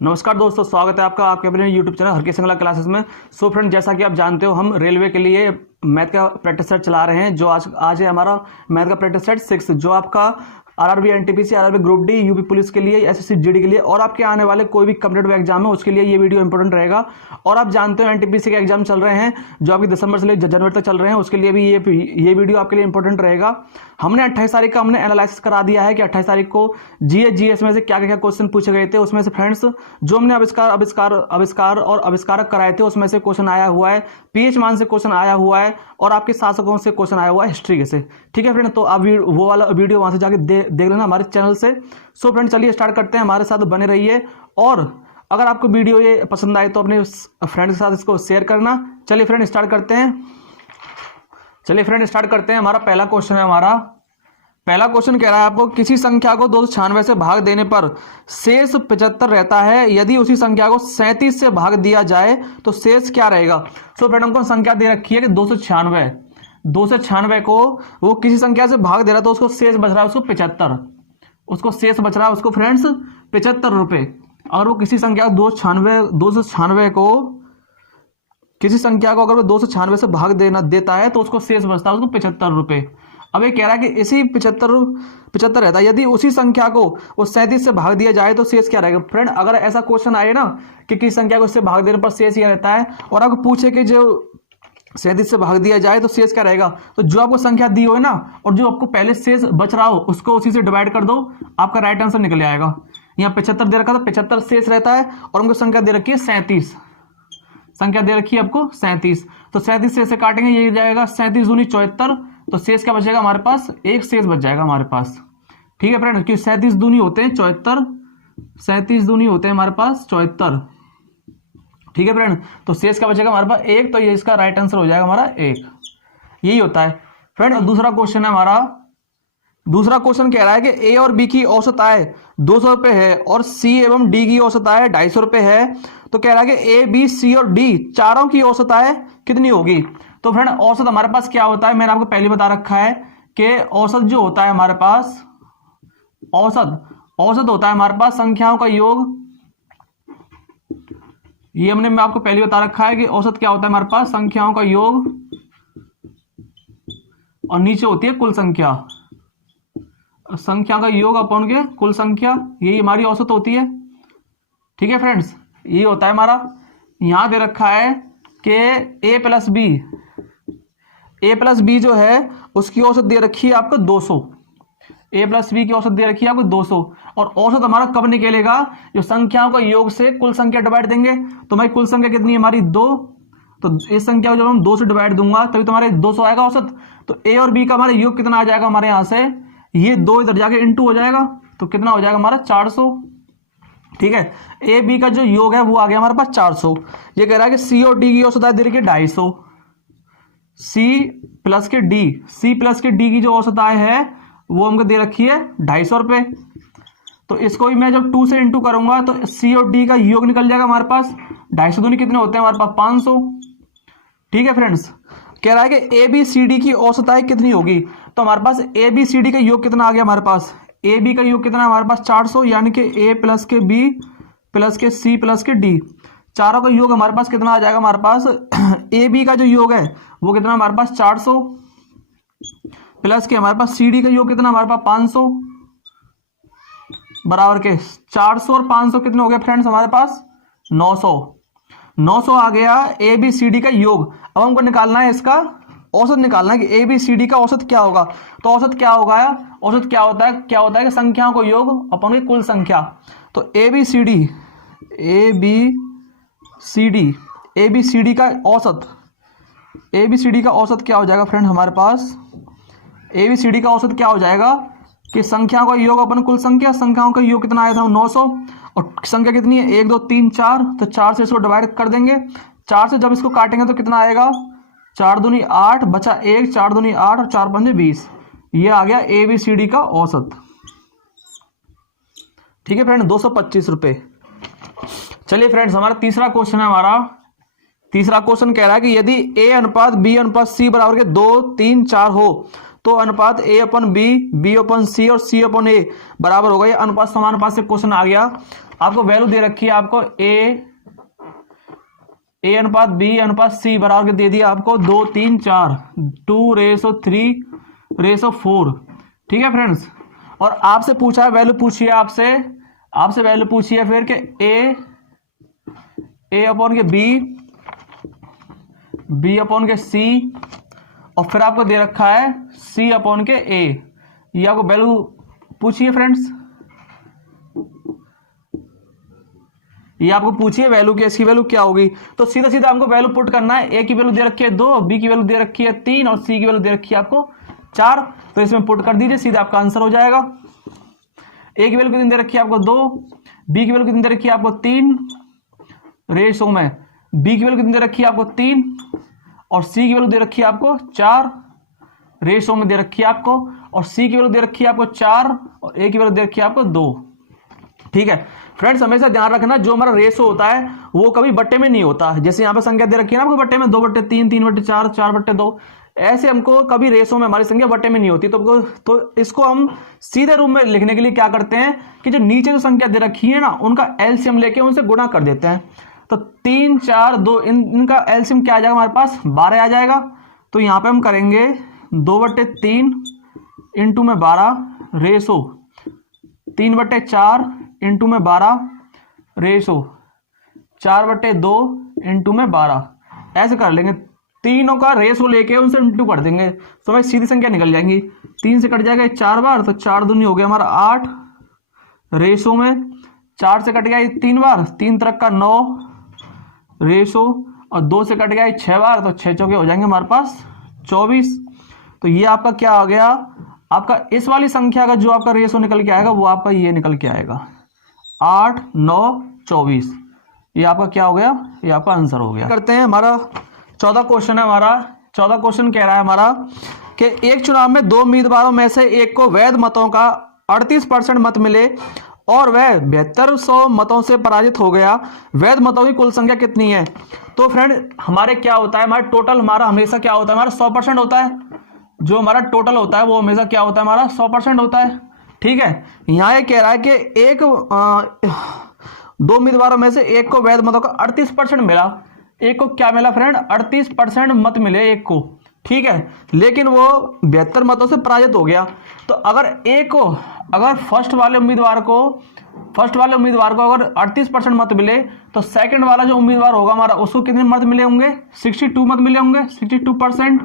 नमस्कार दोस्तों, स्वागत है आपका आपके अपने यूट्यूब चैनल हर की सिंगला क्लासेस में। सो फ्रेंड, जैसा कि आप जानते हो हम रेलवे के लिए मैथ का प्रैक्टिस सेट चला रहे हैं। जो आज है हमारा मैथ का प्रैक्टिस सेट 6, जो आपका RRB, NTPC, RRB group D, UP police के लिए, एसएससी जीडी के लिए और आपके आने वाले कोई भी कॉम्पिटिटिव एग्जाम है उसके लिए ये वीडियो इंपॉर्टेंट रहेगा। और आप जानते हो एनटीपीसी के एग्जाम चल रहे हैं जो आपकी दिसंबर से लेकर जनवरी तक चल रहे हैं, उसके लिए भी ये वीडियो आपके लिए इंपॉर्टेंट रहेगा। हमने 28 तारीख का हमने एनालिसिस करा दिया है कि 28 तारीख को जीएस में से क्या क्या क्वेश्चन पूछे गए थे। उसमें से फ्रेंड्स जो हमने आविष्कार और आविष्कारक कराए थे उसमें से क्वेश्चन आया हुआ है, पीएच मान से क्वेश्चन आया हुआ है और आपके शासकों से क्वेश्चन आया हुआ है हिस्ट्री से। ठीक है फ्रेंड, तो आप वो वाला वीडियो वहां से जाके देख लेना हमारे चैनल से। सो फ्रेंड, चलिए स्टार्ट करते हैं, हमारे साथ बने रहिए। और अगर आपको वीडियो ये पसंद आए तो अपने फ्रेंड के साथ इसको शेयर करना। चलिए फ्रेंड स्टार्ट करते हैं। हमारा पहला क्वेश्चन है। पहला क्वेश्चन कह रहा है आपको, किसी संख्या को 296 से भाग देने पर शेष 75 रहता है, यदि उसी संख्या को 37 से भाग दिया जाए तो शेष क्या रहेगा। सो फ्रेंड, हमको संख्या दे रखी है कि 296 को वो किसी संख्या से भाग दे रहा है तो उसको शेष बच रहा है उसको 75, उसको शेष बच रहा है उसको फ्रेंड्स 75 रुपए। अगर वो किसी संख्या 296 को किसी संख्या को अगर वो 296 से भाग देता है तो उसको शेष बचता है उसको 75 रुपए। अब ये कह रहा है कि इसी 75 रहता है, यदि उसी संख्या को वो 37 से भाग दिया जाए तो शेष क्या रहेगा। फ्रेंड, अगर ऐसा क्वेश्चन आए ना कि किसी संख्या को इससे भाग देने पर शेष ये रहता है और आपको पूछे कि जो 37 से भाग दिया जाए तो शेष क्या रहेगा, तो जो आपको संख्या दी हो ना और जो आपको पहले शेष बच रहा हो उसको उसी से डिवाइड कर दो, आपका राइट आंसर निकल आएगा। यहाँ 75 दे रखा था, 75 शेष रहता है और हमको संख्या दे रखी है 37, संख्या दे रखी है आपको 37, तो 37 से काटेंगे ये जाएगा 37 दूनी 74, तो शेष क्या बचेगा हमारे पास, एक शेष बच जाएगा हमारे पास। ठीक है फ्रेंड, क्योंकि 37 दूनी होते हैं 74, 37 दूनी होते हैं हमारे पास 74। ठीक है फ्रेंड, तो शेष क्या बचेगा हमारे पास एक, तो ये इसका राइट आंसर हो जाएगा हमारा एक। यही होता है फ्रेंड। दूसरा क्वेश्चन है हमारा। दूसरा क्वेश्चन कह रहा है कि ए और बी की औसत आय 200 रुपए है और सी एवं डी की औसत आय 250 रुपए है, तो कह रहा है कि ए, बी, सी और डी चारों की औसत आय कितनी होगी। तो फ्रेंड, औसत हमारे पास क्या होता है, मैंने आपको पहले बता रखा है कि औसत जो होता है हमारे पास, औसत होता है हमारे पास संख्याओं का योग। ये मैं आपको पहले बता रखा है कि औसत क्या होता है हमारे पास, संख्याओं का योग, और नीचे होती है कुल संख्या, संख्या का योग अपन के कुल संख्या, यही हमारी औसत होती है। ठीक है फ्रेंड्स, ये होता है हमारा। यहां दे रखा है कि ए प्लस बी जो है उसकी औसत दे रखी है आपको 200, ए प्लस बी की औसत दे रखी है आपको 200। और औसत हमारा कब निकलेगा, जो संख्याओं का योग से कुल संख्या डिवाइड देंगे, तो हमारी कुल संख्या कितनी है हमारी 2, तो इस संख्या को जब हम 2 से डिवाइड दूंगा तभी तुम्हारे 200 आएगा औसत। तो ए और बी का हमारा योग कितना आ जाएगा हमारे यहां से, ये 2 इधर जाके इंटू हो जाएगा, तो कितना हो जाएगा हमारा 400। ठीक है, ए बी का जो योग है वो आ गया हमारे पास 400। ये कह रहा है कि सी और डी की औसत आय दे रखी है 250, सी प्लस के डी की जो औसत आय है वो हमको दे रखी है 250 रुपए। तो इसको भी मैं जब 2 से इंटू करूंगा तो सी और डी का योग निकल जाएगा हमारे पास, 250 दूनी कितने होते हैं हमारे पास 500। ठीक है फ्रेंड्स, कह रहा है कि ए बी सी डी की औसत आय कितनी होगी, तो हमारे पास ए बी सी डी का योग कितना आ गया हमारे पास, ए बी का योग कितना है हमारे पास 400, यानी कि ए प्लस के बी प्लस के सी प्लस के डी, चारों का योग हमारे पास कितना आ जाएगा हमारे पास, ए बी का जो योग है वो कितना हमारे पास 400 प्लस के हमारे पास सी डी का योग कितना हमारे पास 500, बराबर के 400 और 500 कितने हो गए फ्रेंड्स हमारे पास 900 आ गया ए बी सी डी का योग। अब हमको निकालना है इसका औसत, निकालना है कि ए बी सी डी का औसत क्या होगा। तो औसत क्या होगा, औसत क्या होता है कि संख्याओं को योग अपन की कुल संख्या। तो ए बी सी डी का औसत क्या हो जाएगा फ्रेंड हमारे पास, ए बी सी डी का औसत क्या हो जाएगा कि संख्याओं का योग अपन कुल संख्या, संख्याओं का योग कितना आया था 900 और संख्या कितनी है 1 2 3 4, तो 4 से इसको डिवाइड कर देंगे, 4 से जब इसको काटेंगे तो कितना आएगा 4 दूनी 8 बचा 1, 4 दूनी 8 और 4 पंजे 20, ये आ गया ए बी सी डी का औसत। ठीक है फ्रेंड, 225 रुपए। चलिए फ्रेंड्स, हमारा तीसरा क्वेश्चन है। तीसरा क्वेश्चन कह रहा है कि यदि ए अनुपात बी अनुपात सी बराबर के 2 3 4 हो तो अनुपात ए अपन बी, बी अपन सी और सी अपन ए बराबर होगा। ये अनुपात समानुपात से क्वेश्चन आ गया। आपको वैल्यू दे रखी है, आपको ए अनुपात बी अनुपात सी बराबर दे दिया आपको 2 3 4 2:3:4। ठीक है फ्रेंड्स, और आपसे पूछा है वैल्यू पूछी है आपसे वैल्यू पूछी है फिर कि ए अपॉन के बी अपॉन के सी, और फिर आपको दे रखा है सी अपॉन के ए। ये आपको वैल्यू पूछी है फ्रेंड्स, ये आपको पूछिए वैल्यू की, इसकी वैल्यू क्या होगी। तो सीधा सीधा हमको वैल्यू पुट करना है। ए की वैल्यू दे रखी है 2, बी की वैल्यू दे रखी है 3 और सी की वैल्यू दे रखी है आपको 4। तो इसमें पुट कर दीजिए, सीधा आपका आंसर हो जाएगा। ए की वैल्यू कितनी दे रखी है आपको 2, बी की वैल्यू कितनी दे रखी है आपको 3 रेशो में, बी की वैल्यू कितनी दे रखी है आपको 3 और सी की वैल्यू दे रखी है आपको 4 रेशो में दे रखी है आपको, और सी की वैल्यू दे रखी है आपको 4 और ए की वैल्यू दे रखी है आपको 2। ठीक है फ्रेंड्स, हमेशा ध्यान रखना जो हमारा रेशो होता है वो कभी बट्टे में नहीं होता। जैसे यहाँ पे संख्या दे रखी है ना आपको बट्टे में 2/3, 3/4, 4/2, ऐसे हमको कभी रेशो में हमारी संख्या बट्टे में नहीं होती। तो इसको हम सीधे रूप में लिखने के लिए क्या करते हैं कि जो नीचे जो संख्या दे रखी है ना उनका एलसीएम लेके उनसे गुणा कर देते हैं। तो 3 4 2 इनका एलसीएम क्या आ जाएगा हमारे पास 12 आ जाएगा। तो यहाँ पे हम करेंगे 2/3 इंटू में 12 रेशो 3/4 इंटू में 12 रेशो 4/2 इंटू में 12, ऐसे कर लेंगे। तीनों का रेशो लेके उनसे इंटू कर देंगे तो हमें सीधी संख्या निकल जाएंगी। 3 से कट जाएगा 4 बार, तो 4 दूनी हो गया हमारा 8 रेशो में, 4 से कट गया 3 बार, 3 तरह का 9 रेशो, और 2 से कट गया 6 बार, तो 6 चौके हो जाएंगे हमारे पास 24। तो ये आपका क्या आ गया, आपका इस वाली संख्या का जो आपका रेशो निकल के आएगा वो आपका ये निकल के आएगा 8 9 24। ये आपका क्या हो गया, ये आपका आंसर हो गया। करते हैं हमारा 14 क्वेश्चन है। हमारा 14 क्वेश्चन कह रहा है हमारा कि एक चुनाव में 2 उम्मीदवारों में से एक को वैध मतों का 38% मत मिले और वह 7200 मतों से पराजित हो गया। वैध मतों की कुल संख्या कितनी है। तो फ्रेंड हमारे क्या होता है, हमारा टोटल हमारा हमेशा क्या होता है, हमारा 100% होता है। जो हमारा टोटल होता है वो हमेशा क्या होता है, हमारा 100% होता है। ठीक है, यहाँ ये कह रहा है कि एक 2 उम्मीदवारों में से एक को वैध मतों का 38% मिला। एक को क्या मिला फ्रेंड, 38% मत मिले एक को। ठीक है, लेकिन वो 72 मतों से पराजित हो गया। तो अगर एक को, अगर फर्स्ट वाले उम्मीदवार को अगर 38% मत मिले तो सेकंड वाला जो उम्मीदवार होगा हमारा उसको कितने मत मिले होंगे, 62 मत मिले होंगे, 62%।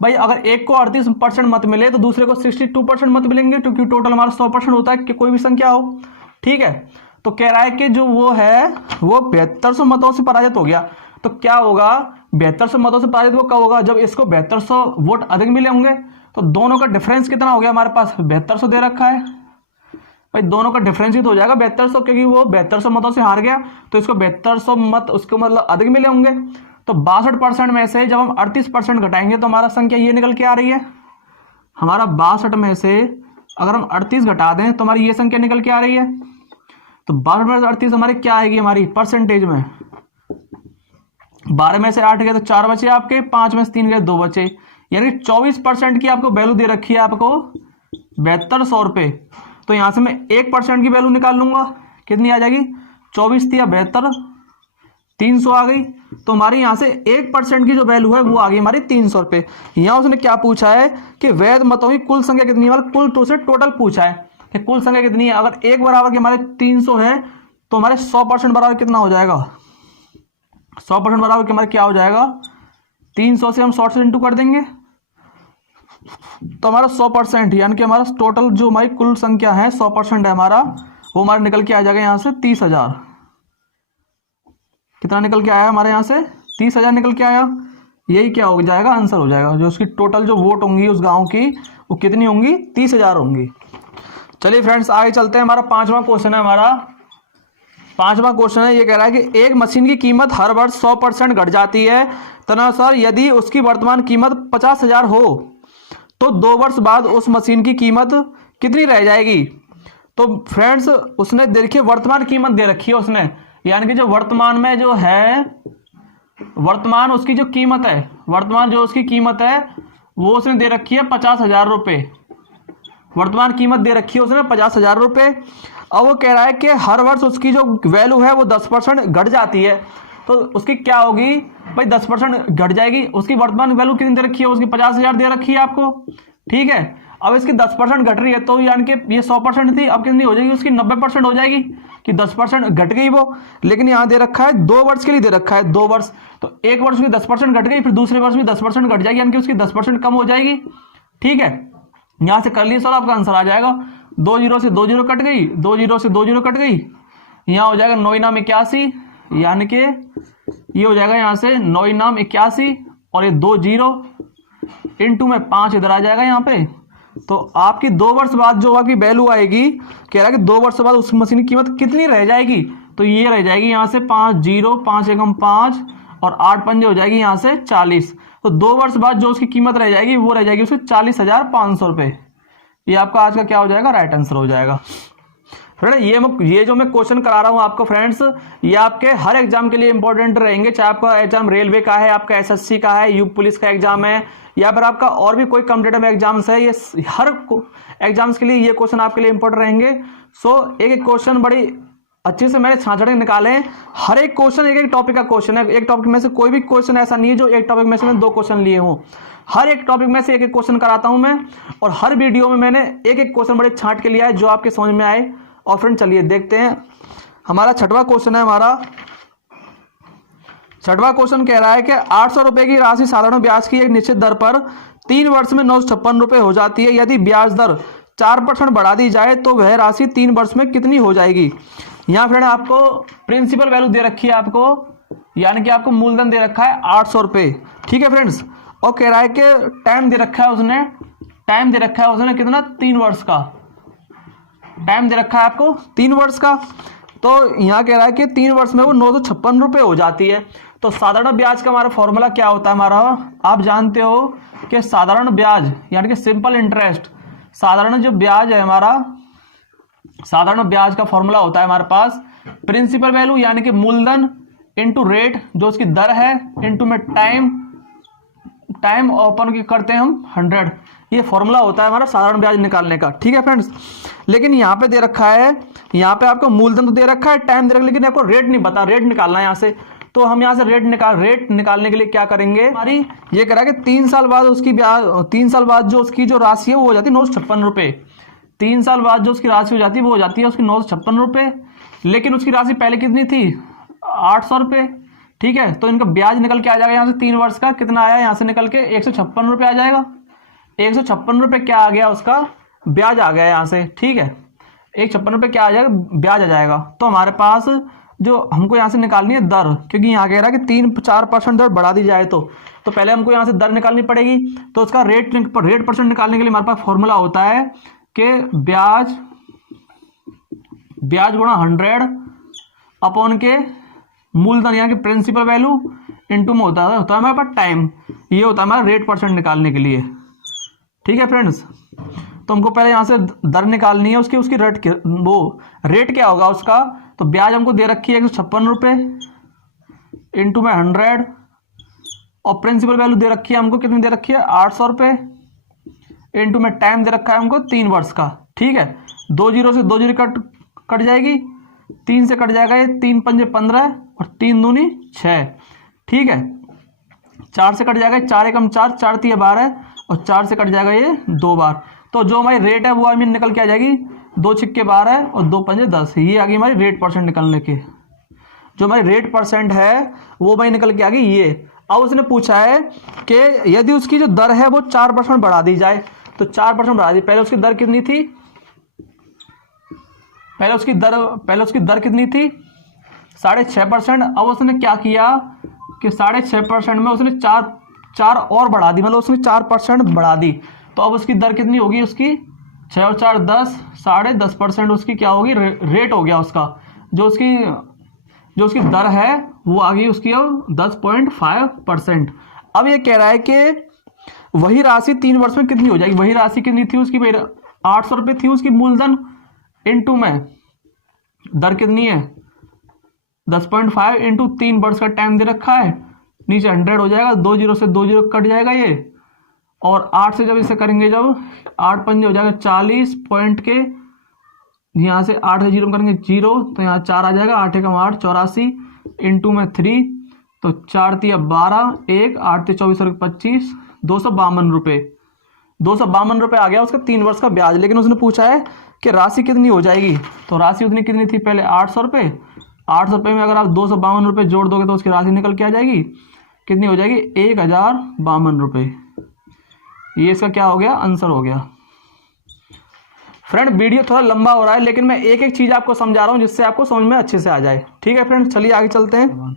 भाई अगर एक को 38% मत मिले तो दूसरे को 62% मत मिलेंगे, क्योंकि टोटल हमारा 100% होता है कि कोई भी संख्या हो। ठीक है, तो कह रहा है कि जो वो है वो 7200 मतों से पराजित हो गया। तो क्या होगा, 7200 मतों से पराजित वो कब होगा, जब इसको 7200 वोट अधिक मिले होंगे। तो दोनों का डिफरेंस कितना हो गया हमारे पास, 7200 दे रखा है भाई, दोनों का डिफरेंस ही तो हो जाएगा 7200, क्योंकि वो 7200 मतों से हार गया तो इसको 7200 मत उसको मतलब अधिक मिले होंगे। तो 62% में से जब हम 38% घटाएंगे तो हमारा संख्या ये निकल के आ रही है, हमारा 62 में से अगर हम 38 घटा दें तो हमारी ये संख्या निकल के आ रही है। तो 62 में से 38 हमारी क्या आएगी, हमारी परसेंटेज में 12 में से 8 गए तो 4 बचे आपके, 5 में से 3 गए 2 बचे, यानी 24% की आपको वैल्यू दे रखी है आपको 7200 रुपये। तो यहां से मैं 1% की वैल्यू निकाल लूंगा, कितनी आ जाएगी, 24 थी 72, 300 आ गई। तो हमारी यहां से 1% की जो वैल्यू है वो आ गई हमारी 300 रुपये। यहां उसने क्या पूछा है कि वैध मतों की कुल संख्या कितनी है, कुल टू से टोटल पूछा है कि कुल संख्या कितनी है। अगर एक बराबर के हमारे 300 है तो हमारे 100% बराबर कितना हो जाएगा, 100% बराबर के हमारे क्या हो जाएगा, 300 से हम 100 से इंटू कर देंगे तो हमारा 100%, यानी कि हमारा टोटल जो हमारी कुल संख्या है 100% है हमारा, वो हमारा निकल के आ जाएगा यहाँ से 30,000। कितना निकल के आया हमारे यहाँ से, 30,000 निकल के आया। यही क्या हो जाएगा, आंसर हो जाएगा। जो उसकी टोटल जो वोट होंगी उस गांव की वो कितनी होंगी, 30,000 होंगी। चलिए फ्रेंड्स आगे चलते हैं। हमारा 5वां क्वेश्चन है। हमारा 5वां क्वेश्चन है, ये कह रहा है कि एक मशीन की कीमत हर वर्ष 100% घट जाती है, तदनुसार यदि उसकी वर्तमान कीमत 50,000 हो तो 2 वर्ष बाद उस मशीन की कीमत कितनी रह जाएगी। तो फ्रेंड्स उसने देखिए वर्तमान कीमत दे रखी है उसने, यानी कि जो वर्तमान में जो है, वर्तमान उसकी जो कीमत है, वर्तमान जो उसकी कीमत है वो उसने दे रखी है 50,000 रुपये। वर्तमान कीमत दे रखी है उसने 50,000 रुपये। अब वो कह रहा है कि हर वर्ष उसकी जो वैल्यू है वो 10% घट जाती है, तो उसकी क्या होगी भाई, 10% घट जाएगी। उसकी वर्तमान वैल्यू कितनी दे रखी है, उसकी 50,000 दे रखी है आपको, ठीक है। अब इसकी 10% घट रही है, तो यानी कि ये 100% थी, अब कितनी हो जाएगी उसकी, 90% हो जाएगी, कि 10% घट गई वो। लेकिन यहाँ दे रखा है 2 वर्ष के लिए दे रखा है, 2 वर्ष, तो एक वर्ष की 10% घट गई, फिर दूसरे वर्ष भी 10% घट जाएगी, यानी कि उसकी 10% कम हो जाएगी, ठीक है। यहां से कर लिए सर, आपका आंसर आ जाएगा। 2 जीरो से 2 जीरो कट गई, 2 जीरो से 2 जीरो कट गई, यहाँ हो जाएगा 9 नाम 81, यानी कि ये हो जाएगा यहाँ से 9 नाम 81, और ये 2 जीरो इंटू में 5 इधर आ जाएगा यहाँ पे। तो आपकी 2 वर्ष बाद जो आपकी वैल्यू आएगी, कह रहा है कि 2 वर्ष बाद उस मशीन की कीमत कितनी रह जाएगी, तो ये रह जाएगी यहाँ से 5 जीरो, 5 एकम 5 और 8 पंजे हो जाएगी यहाँ से 40। तो 2 वर्ष बाद जो उसकी कीमत रह जाएगी वो रह जाएगी उसकी 40,500 रुपये। ये आपका आज का क्या हो जाएगा, राइट आंसर हो जाएगा। फ्रेंड ये जो मैं क्वेश्चन करा रहा हूँ आपको फ्रेंड्स, ये आपके हर एग्जाम के लिए इंपॉर्टेंट रहेंगे, चाहे आपका एग्जाम रेलवे का है, आपका एसएससी का है, यूपी पुलिस का एग्जाम है, या फिर आपका और भी कोई कॉम्पिटेटिव एग्जाम्स है, ये हर एग्जाम्स के लिए ये क्वेश्चन आपके लिए इंपॉर्टेंट रहेंगे। सो एक एक क्वेश्चन बड़ी अच्छे से मैंने छाछड़ के निकाले हैं। हर एक क्वेश्चन एक एक टॉपिक का क्वेश्चन है, एक टॉपिक में से कोई भी क्वेश्चन ऐसा नहीं है जो एक टॉपिक में से मैं 2 क्वेश्चन लिए हूँ। हर एक टॉपिक में से एक एक क्वेश्चन कराता हूं मैं, और हर वीडियो में मैंने एक एक क्वेश्चन बड़े छांट के लिया है जो आपके समझ में आए। और फ्रेंड चलिए देखते हैं, हमारा 6वां क्वेश्चन है। हमारा 6वां क्वेश्चन कह रहा है कि 800 रुपए की राशि साधारण ब्याज की एक निश्चित दर पर 3 वर्ष में 956 रुपए हो जाती है। यदि ब्याज दर 4% बढ़ा दी जाए तो वह राशि 3 वर्ष में कितनी हो जाएगी। यहाँ फ्रेंड आपको प्रिंसिपल वैल्यू दे रखी है आपको, यानी कि आपको मूलधन दे रखा है 800 रुपए, ठीक है फ्रेंड्स। और कह रहा है कि टाइम दे रखा है उसने, टाइम दे रखा है उसने कितना, 3 वर्ष का टाइम दे रखा है आपको, 3 वर्ष का। तो यहाँ कह रहा है कि 3 वर्ष में वो 956 रुपए हो जाती है। तो साधारण ब्याज का हमारा फॉर्मूला क्या होता है, हमारा आप जानते हो कि साधारण ब्याज यानी कि सिंपल इंटरेस्ट, साधारण जो ब्याज है हमारा, साधारण ब्याज का फॉर्मूला होता है हमारे पास प्रिंसिपल वैल्यू यानी कि मूलधन इंटू रेट जो उसकी दर है, इंटू में टाइम ओपन की करते हैं हम 100। ये फॉर्मूला होता है हमारा साधारण ब्याज निकालने का, ठीक है फ्रेंड्स। लेकिन यहाँ पे दे रखा है, यहाँ पे आपको मूलधन तो दे रखा है, टाइम दे रखा है, लेकिन आपको रेट नहीं पता, रेट निकालना है यहाँ से। तो हम यहाँ से रेट निकालने के लिए क्या करेंगे, हमारी ये कह रहा है कि 3 साल बाद उसकी ब्याज, 3 साल बाद जो उसकी जो राशि है वो हो जाती है 956 रुपये। 3 साल बाद जो उसकी राशि हो जाती है वो हो जाती है उसकी 956 रुपये। लेकिन उसकी राशि पहले कितनी थी, 800 रुपये, ठीक है। तो इनका ब्याज निकल के आ जाएगा यहाँ से 3 वर्ष का, कितना आया यहाँ से निकल के 156 रुपये आ जाएगा। 156 रुपये क्या आ गया, उसका ब्याज आ गया यहाँ से, ठीक है। 156 रुपये क्या आ जाएगा, ब्याज आ जाएगा। तो हमारे पास जो हमको यहाँ से निकालनी है दर, क्योंकि यहाँ कह रहा है कि 3-4% दर बढ़ा दी जाए तो पहले हमको यहाँ से दर निकालनी पड़ेगी। तो उसका रेट परसेंट निकालने के लिए हमारे पास फॉर्मूला होता है कि ब्याज गुणा 100 अपॉन के मूलधन यानी कि प्रिंसिपल वैल्यू इंटू में होता है हमारे पास टाइम। ये होता है हमारा रेट परसेंट निकालने के लिए, ठीक है फ्रेंड्स। तो हमको पहले यहाँ से दर निकालनी है उसकी रेट, वो रेट क्या होगा उसका। तो ब्याज हमको दे रखी है 156 रुपये इंटू में 100, और प्रिंसिपल वैल्यू दे रखी है हमको, कितनी दे रखी है 800 रुपये, इंटू में टाइम दे रखा है हमको 3 वर्ष का, ठीक है। 2 जीरो से 2 जीरो कट जाएगी, 3 से कट जाएगा ये 3 पंजे 15 और 3 दूनी 6, ठीक है। 4 से कट जाएगा 4 एकम 4, 4 तिया 12 और 4 से कट जाएगा ये 2 बार। तो जो हमारी रेट है वो हमें निकल के आ जाएगी 2 छिक्के 12 और 2 पंजे 10। ये आ गई हमारी रेट परसेंट निकलने के, जो हमारी रेट परसेंट है वो भाई निकल के आ गई ये। अब उसने पूछा है कि यदि उसकी जो दर है वो 4% बढ़ा दी जाए, तो 4% बढ़ा दी। पहले उसकी दर कितनी थी, पहले उसकी दर कितनी थी 6.5%। अब उसने क्या किया कि 6.5% में उसने 4 और बढ़ा दी, मतलब उसने 4% बढ़ा दी। तो अब उसकी दर कितनी होगी, उसकी 6 और 4 10, 10.5% उसकी क्या होगी, रेट हो गया उसका। जो उसकी दर है वो आ गई उसकी अब 10.5%। अब ये कह रहा है कि वही राशि 3 वर्ष में कितनी हो जाएगी। वही राशि कितनी थी उसकी, 800 रुपये थी उसकी मूलधन, इंटू में दर कितनी है 10.5 इंटू 3 वर्ष का टाइम दे रखा है, नीचे 100 हो जाएगा, 2 जीरो से 2 जीरो कट जाएगा ये, और 8 से जब इसे करेंगे, जब 8 पंजे हो जाएगा 40 पॉइंट के यहाँ से 8 जीरो में करेंगे 0, तो यहाँ 4 आ जाएगा, 8 एकम 8 84, इंटू में 3, तो 4 तिया 12, 1 8 ते 24 और 25, 252 रुपये। 252 रुपये आ गया उसका 3 वर्ष का ब्याज। लेकिन उसने पूछा है कि राशि कितनी हो जाएगी, तो राशि उतनी कितनी थी पहले 800 रुपये। 800 रुपये में अगर आप 252 रुपये जोड़ दोगे तो उसकी राशि निकल के आ जाएगी, कितनी हो जाएगी 1052 रुपये। ये इसका क्या हो गया, आंसर हो गया। फ्रेंड वीडियो थोड़ा लंबा हो रहा है, लेकिन मैं एक एक चीज़ आपको समझा रहा हूँ जिससे आपको समझ में अच्छे से आ जाए। ठीक है फ्रेंड्स, चलिए आगे चलते हैं।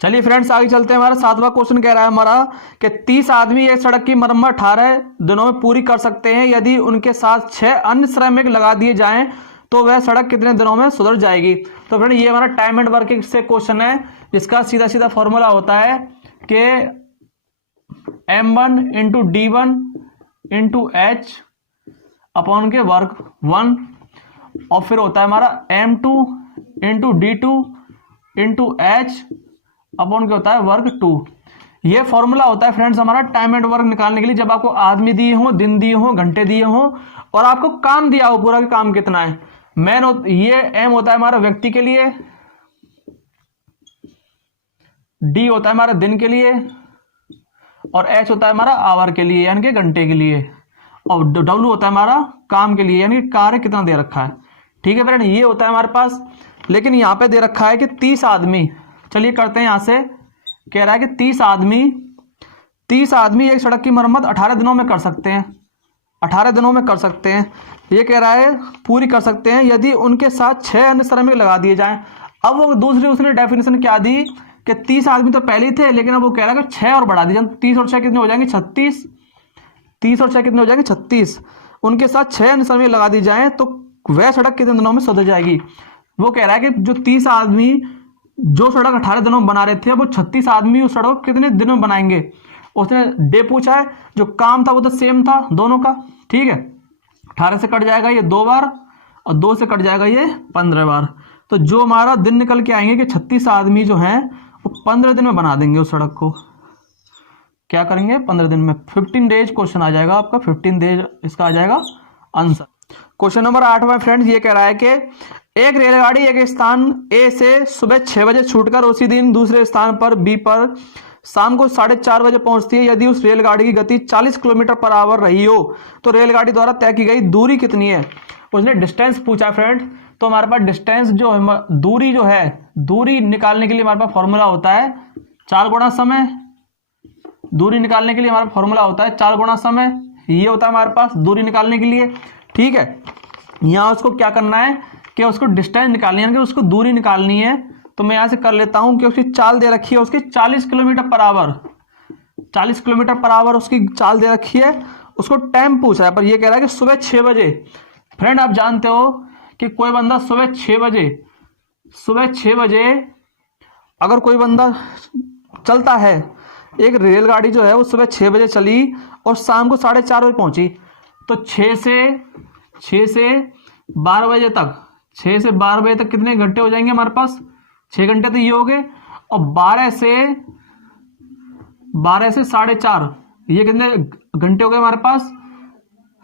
चलिए फ्रेंड्स आगे चलते हैं। हमारा 7वां क्वेश्चन कह रहा है हमारा कि 30 आदमी एक सड़क की मरम्मत 18 दिनों में पूरी कर सकते हैं। यदि उनके साथ 6 अन्य श्रमिक लगा दिए जाएं तो वह सड़क कितने दिनों में सुधर जाएगी। तो फ्रेंड ये हमारा टाइम एंड वर्किंग से क्वेश्चन है, जिसका सीधा सीधा फॉर्मूला होता है कि M1 into D1 into H upon के वर्क 1, और फिर होता है हमारा M2 into D2 into H upon क्या होता है वर्क 2। ये फॉर्मूला होता है फ्रेंड्स हमारा टाइम एंड वर्क निकालने के लिए, जब आपको आदमी दिए हो, दिन दिए हो, घंटे दिए हो, और आपको काम दिया हो पूरा कि काम कितना है। ये M होता है हमारा व्यक्ति के लिए, D होता है हमारा दिन के लिए, और H होता है हमारा आवर के लिए यानी कि घंटे के लिए, और W होता है हमारा काम के लिए यानी कि कार्य कितना दे रखा है। ठीक है फ्रेंड, ये होता है हमारे पास। लेकिन यहाँ पे दे रखा है कि 30 आदमी, चलिए करते हैं यहां से। कह रहा है कि 30 आदमी एक सड़क की मरम्मत 18 दिनों में कर सकते हैं। 18 दिनों में कर सकते हैं, ये कह रहा है पूरी कर सकते हैं यदि उनके साथ 6 अन्य श्रमिक लगा दिए जाएं। अब वो दूसरी उसने डेफिनेशन क्या दी कि 30 आदमी तो पहले ही थे, लेकिन अब वो कह रहा है कि 6 और बढ़ा दीजिए। 30 और 6 कितने हो जाएंगे 36, 30 और 6 कितने हो जाएंगे 36। उनके साथ 6 अन्य श्रमिक लगा दी जाए तो वह सड़क कितने दिनों में सुधर जाएगी। वो कह रहा है कि जो 30 आदमी जो सड़क 18 दिनों में बना रहे थे, वो 36 आदमी उस सड़क कितने दिनों में बनाएंगे। उसने डे पूछा है, जो काम था वो तो सेम था दोनों का। ठीक है, 18 से कट जाएगा ये 2 बार, और 2 से कट जाएगा ये 15 बार। तो जो हमारा दिन निकल के आएंगे कि 36 आदमी जो हैं वो 15 दिन में बना देंगे उस सड़क को। क्या करेंगे 15 दिन में, 15 डेज क्वेश्चन आ जाएगा आपका, 15 डेज इसका आ जाएगा आंसर। क्वेश्चन नंबर 8 फ्रेंड्स ये कह रहा है कि एक रेलगाड़ी एक स्थान ए से सुबह 6 बजे छूटकर उसी दिन दूसरे स्थान पर बी पर शाम को 4:30 बजे पहुंचती है। यदि उस रेलगाड़ी की गति 40 किलोमीटर पर आवर रही हो तो रेलगाड़ी द्वारा तय की गई दूरी कितनी है। उसने डिस्टेंस पूछा फ्रेंड, तो हमारे पास डिस्टेंस जो है, दूरी जो है, दूरी निकालने के लिए हमारे पास फॉर्मूला होता है 4 गुणा समय। दूरी निकालने के लिए हमारा फॉर्मूला होता है 4 गुणा समय। ये होता है हमारे पास दूरी निकालने के लिए। ठीक है, यहाँ उसको क्या करना है कि उसको डिस्टेंस निकालनी है, कि उसको दूरी निकालनी है। तो मैं यहाँ से कर लेता हूँ कि उसकी चाल दे रखी है उसकी 40 kilometre per hour, 40 kilometre per hour उसकी चाल दे रखी है। उसको टाइम पूछा है, पर ये कह रहा है कि सुबह 6 बजे। फ्रेंड आप जानते हो कि कोई बंदा सुबह 6 बजे अगर कोई बंदा चलता है, एक रेलगाड़ी जो है वो सुबह 6 बजे चली और शाम को 4:30 बजे पहुंची, तो 6 से 12 बजे तक, 6 से 12 बजे तक कितने घंटे हो जाएंगे हमारे पास, 6 घंटे तो ये हो गए, और 12 से 4:30 ये कितने घंटे हो गए हमारे पास,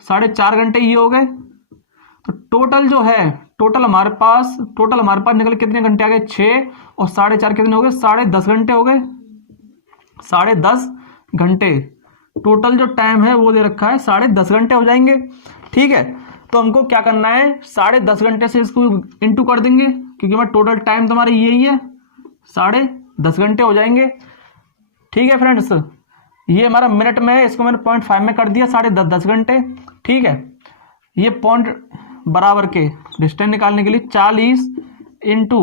4.5 घंटे ये हो गए। तो टोटल जो है, टोटल हमारे पास निकल कितने घंटे आ गए 6 और 4.5 कितने हो गए 10.5 घंटे हो गए, 10.5 घंटे टोटल जो टाइम है वो दे रखा है, 10.5 घंटे हो जाएंगे। ठीक है, तो हमको क्या करना है 10.5 घंटे से इसको इंटू कर देंगे, क्योंकि हमारा टोटल टाइम तो हमारा यही है, 10.5 घंटे हो जाएंगे। ठीक है फ्रेंड्स, ये हमारा मिनट में है, इसको मैंने 0.5 में कर दिया, 10.5 घंटे। ठीक है, ये पॉइंट बराबर के डिस्टेंस निकालने के लिए 40 इंटू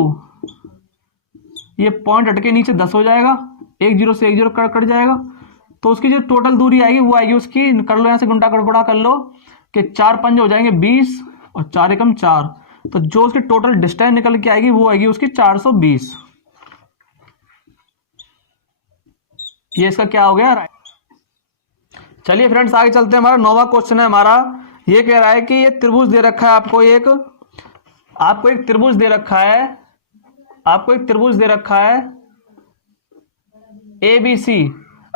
ये पॉइंट हटके नीचे 10 हो जाएगा, 1 0 से 1 0 कट जाएगा। तो उसकी जो टोटल दूरी आएगी वो आएगी उसकी, कर लो यहाँ से गुंडा कड़कुड़ा कर लो कि 4 5 हो जाएंगे 20 और 4 एकम 4, तो जो उसकी टोटल डिस्टेंस निकल के आएगी वो आएगी उसकी 420। ये इसका क्या हो गया। चलिए फ्रेंड्स आगे चलते हैं। हमारा 9वां क्वेश्चन है हमारा, ये कह रहा है कि ये त्रिभुज दे रखा है आपको एक त्रिभुज दे रखा है ABC,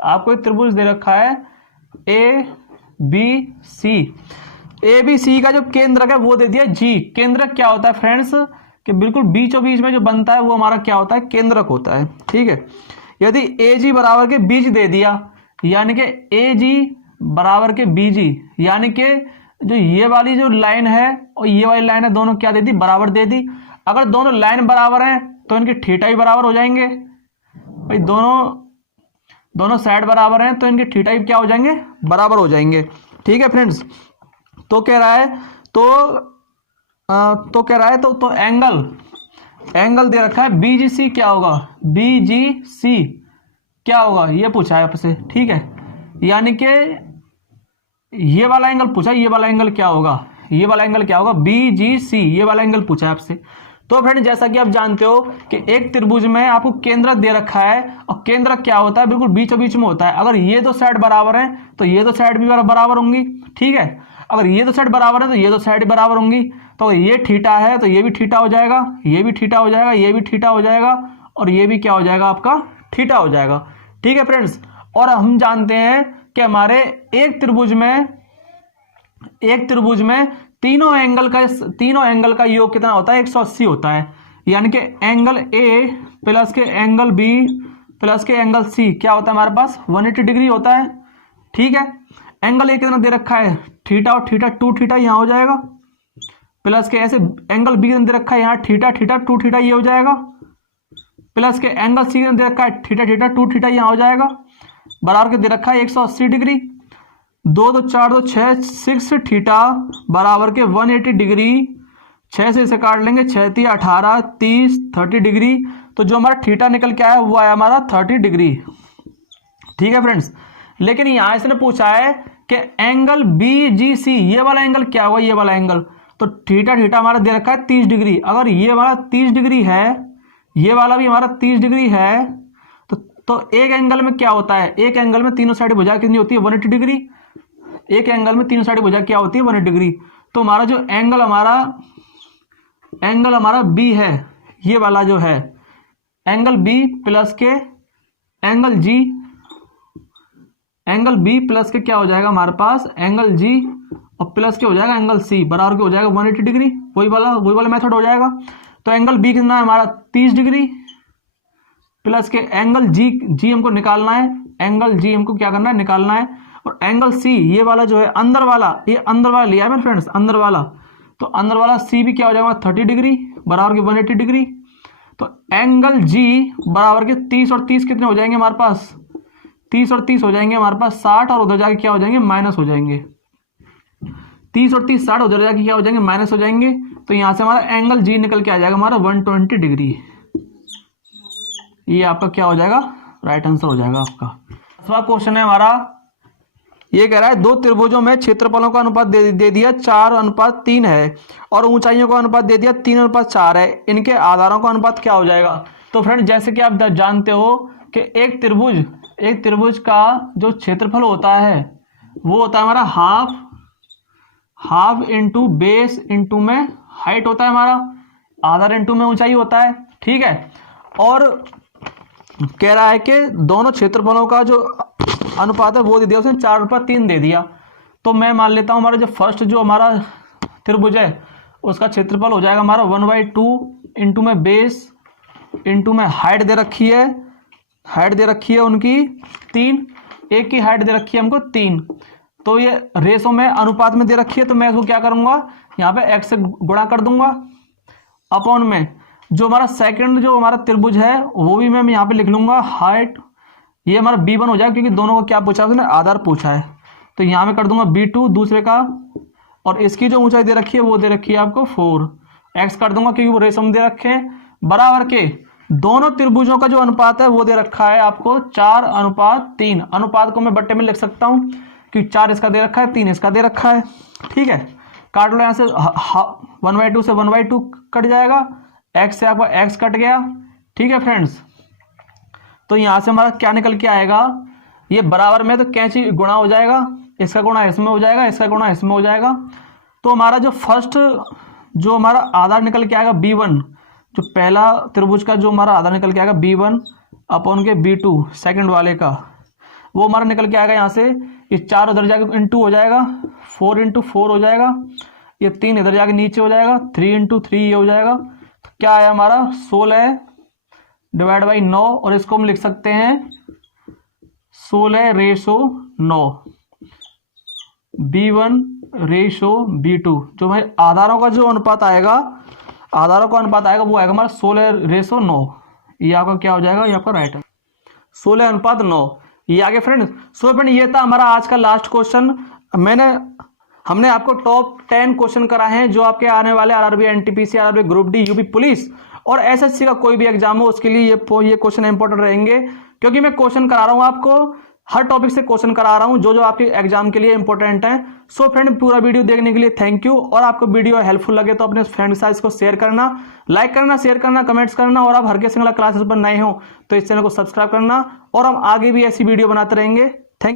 आपको एक त्रिभुज दे रखा है ABC। ए बी सी का जो केंद्रक है वो दे दिया जी। केंद्रक क्या होता है फ्रेंड्स कि बिल्कुल बीचों बीच में जो बनता है वो हमारा क्या होता है, केंद्रक होता है। ठीक है, यदि ए जी बराबर के बीच दे दिया, यानी कि ए जी बराबर के बी जी, यानी कि जो ये वाली जो लाइन है और ये वाली लाइन है दोनों क्या दे दी, बराबर दे दी। अगर दोनों लाइन बराबर हैं तो इनके थीटा भी बराबर हो जाएंगे भाई, दोनों साइड बराबर हैं तो इनके थीटा भी क्या हो जाएंगे, बराबर हो जाएंगे। ठीक है फ्रेंड्स, तो कह रहा है तो कह रहा है तो एंगल दे रखा है बीजीसी क्या होगा, बीजीसी क्या होगा ये पूछा है आपसे। ठीक है, यानी कि ये वाला एंगल पूछा, ये वाला एंगल क्या होगा, ये वाला एंगल क्या होगा, बीजीसी, ये वाला एंगल पूछा है आपसे। तो फ्रेंड जैसा कि आप जानते हो कि एक त्रिभुज में आपको केंद्रक दे रखा है और केंद्रक क्या होता है, बिल्कुल बीचों बीच में होता है। अगर ये दो साइड बराबर हैं तो ये दो साइड भी बराबर होंगी। ठीक है, अगर ये दो साइड बराबर है तो ये दो साइड भी बराबर होंगी। तो ये थीटा है तो ये भी थीटा हो जाएगा, ये भी थीटा हो जाएगा, ये भी थीटा हो जाएगा और ये भी क्या हो जाएगा आपका, थीटा हो जाएगा। ठीक है फ्रेंड्स, और हम जानते हैं कि हमारे एक त्रिभुज में तीनों एंगल का योग कितना होता है, 180 होता है। यानी कि एंगल ए प्लस के एंगल बी प्लस के एंगल सी क्या होता है हमारे पास, 180 डिग्री होता है। ठीक है, एंगल ए कितना दे रखा है, थीटा, और थीटा 2 थीटा यहाँ हो जाएगा, प्लस के ऐसे एंगल बी दे रखा है यहाँ थीटा 2 थीटा ये हो जाएगा, प्लस के एंगल सी दे रखा है थीटा 2 थीटा यहाँ हो जाएगा, बराबर के दे रखा है 180 डिग्री। 2 2 4 2 6 थीटा बराबर के 180 डिग्री। 6 से इसे काट लेंगे, 6 3 18 30 30 डिग्री। तो जो हमारा थीटा निकल के आया वो आया हमारा 30 डिग्री। ठीक है फ्रेंड्स, लेकिन यहाँ इसने पूछा है कि एंगल बी जी सी, ये वाला एंगल क्या हुआ, ये वाला एंगल, तो थीटा हमारा दे रखा है 30 डिग्री। अगर ये वाला 30 डिग्री है, ये वाला भी हमारा 30 डिग्री है, तो एक एंगल में क्या होता है, एक एंगल में तीनों साइड भुजा कितनी होती है, 180 डिग्री। एक एंगल में तीनों साइड भुजा क्या होती है, 180 डिग्री। तो हमारा जो एंगल हमारा बी है, ये वाला जो है एंगल बी प्लस के एंगल बी प्लस के क्या हो जाएगा हमारे पास, एंगल जी और प्लस के हो जाएगा एंगल सी, बराबर के हो जाएगा 180 डिग्री। वही वाला मेथड हो जाएगा। तो एंगल बी कितना है हमारा 30 डिग्री, प्लस के एंगल जी हमको निकालना है, एंगल जी हमको क्या करना है, निकालना है। और एंगल सी, ये वाला जो है अंदर वाला, ये अंदर वाला लिया है मेरे फ्रेंड्स, अंदर वाला, तो अंदर वाला सी भी क्या हो जाएगा 30 डिग्री बराबर के 180 डिग्री। तो एंगल जी बराबर के 30 और 30 कितने हो जाएंगे हमारे पास, 30 और 30 हो जाएंगे हमारे पास 60, और उधर जाके क्या हो जाएंगे, माइनस हो जाएंगे। 30 और 30 60, उधर जाके क्या हो जाएंगे, माइनस हो जाएंगे। तो यहां से हमारा एंगल जी निकल के आ जाएगा हमारा 120 डिग्री। ये आपका क्या हो जाएगा, राइट आंसर हो जाएगा आपका। 10वां क्वेश्चन है हमारा, ये कह रहा है दो त्रिभुजों में क्षेत्रफलों का अनुपात दे दिया 4:3 है और ऊंचाइयों का अनुपात दे दिया 3:4 है, इनके आधारों का अनुपात क्या हो जाएगा। तो फ्रेंड जैसे कि आप जानते हो कि एक त्रिभुज का जो क्षेत्रफल होता है वो होता है हमारा हाफ इंटू बेस इंटू में हाइट होता है हमारा, आधार इंटू में ऊंचाई होता है। ठीक है, और कह रहा है कि दोनों क्षेत्रफलों का जो अनुपात है वो दे दिया उसने 4:3 दे दिया। तो मैं मान लेता हूं हमारा जो फर्स्ट जो हमारा त्रिभुज है उसका क्षेत्रफल हो जाएगा हमारा 1/2 इंटू में बेस इंटू में हाइट दे रखी है उनकी 3, एक की हाइट दे रखी है हमको 3। तो ये रेशो में अनुपात में दे रखी है, तो मैं इसको क्या करूंगा, यहाँ पे x से गुणा कर दूंगा अपॉन में जो हमारा सेकंड जो हमारा त्रिभुज है वो भी मैं यहाँ पे लिख लूंगा हाइट, ये हमारा B1 हो जाएगा क्योंकि दोनों को क्या पूछा है उसने, आधार पूछा है। तो यहाँ में कर दूंगा B2 दूसरे का, और इसकी जो ऊंचाई दे रखी है वो दे रखी है आपको 4, x कर दूंगा क्योंकि वो रेशो में दे रखे हैं, बराबर के दोनों त्रिभुजों का जो अनुपात है वो दे रखा है आपको 4:3। अनुपात को मैं बट्टे में लिख सकता हूँ क्योंकि 4 इसका दे रखा है, 3 इसका दे रखा है। ठीक है, काट लो यहाँ से 1/2 से 1/2 कट जाएगा, x से आपका x कट गया। ठीक है फ्रेंड्स, तो यहाँ से हमारा क्या निकल के आएगा, ये बराबर में तो कैंची गुणा हो जाएगा, इसका गुणा इसमें हो जाएगा, इसका गुणा इसमें हो जाएगा। तो हमारा जो फर्स्ट जो हमारा आधार निकल के आएगा B1, जो पहला त्रिभुज का जो हमारा आधार निकल के आएगा B1 अपॉन के B2 सेकंड वाले का, वो हमारा निकल के आएगा यहाँ से, ये 4 उधर जाके इंटू हो जाएगा, 4 × 4 हो जाएगा, ये 3 इधर जाके नीचे हो जाएगा, 3 × 3 ये हो जाएगा। तो क्या आया हमारा 16 डिवाइड बाई 9, और इसको हम लिख सकते हैं 16/9, B1/B2। जो भाई आधारों का जो अनुपात आएगा, आधारों का अनुपात आएगा वो आएगा हमारा 16/9। ये आपका क्या हो जाएगा, ये आपका राइट है 16:9। ये आगे फ्रेंड्स। सो फ्रेंड ये था हमारा आज का लास्ट क्वेश्चन। हमने आपको टॉप 10 क्वेश्चन कराए हैं जो आपके आने वाले RRB, NTPC, RRB group D, UP police और एसएससी का कोई भी एग्जाम हो उसके लिए ये क्वेश्चन इंपॉर्टेंट रहेंगे, क्योंकि मैं क्वेश्चन करा रहा हूं आपको, हर टॉपिक से क्वेश्चन करा रहा हूं जो आपके एग्जाम के लिए इंपॉर्टेंट है। सो फ्रेंड पूरा वीडियो देखने के लिए थैंक यू, और आपको वीडियो हेल्पफुल लगे तो अपने फ्रेंड के साथ इसको शेयर करना, लाइक करना, शेयर करना, कमेंट्स करना, और आप हर के सिंगला क्लासेस पर नए हो तो इस चैनल को सब्सक्राइब करना, और हम आगे भी ऐसी वीडियो बनाते रहेंगे।